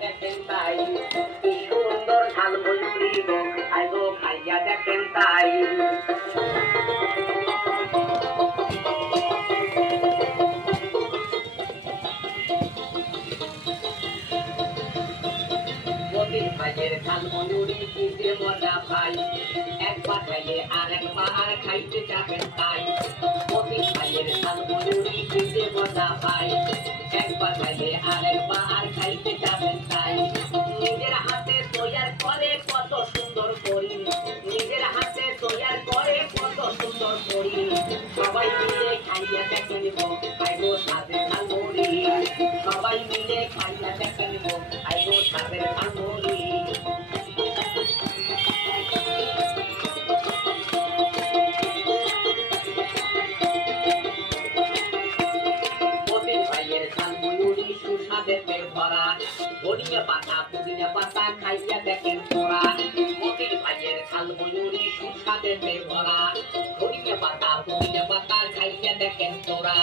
দেখেন তাই কি সুন্দর ঝাল ময়ূরী গো আইগো খাইয়া দেখেন তাই মতির ভাইয়ের ঝাল ময়ূরী কি যে মজা পাই একবার খাইলে আরেকবার খাইতে যাবেন তাই মতির ভাইয়ের ঝাল ময়ূরী কি যে মজা পাই একবার খাইলে আরেকবার খাইতে যাবেন তাই নিজের হাতে তৈয়ার করে কত সুন্দর করি নিজের হাতে তৈয়ার করে কত সুন্দর করি সবাই মিলে খাইয়া দেখেন গো আইগো সাদের ঝালমুড়ি সবাই মিলে খাইয়া দেখেন গো আইগো সাদের ঝালমুড়ি মতির ভাইয়ের ঝালমুড়ি সুস্বাদেতে ভরা ধনিয়া পাতা পুদিনা পাতা খাইয়া দেখেন তোরা মতির ভাইয়ের ঝালমুড়ি সুস্বাদেতে ভরা ধনিয়া পাতা পুদিনা পাতা খাইয়া দেখেন তোরা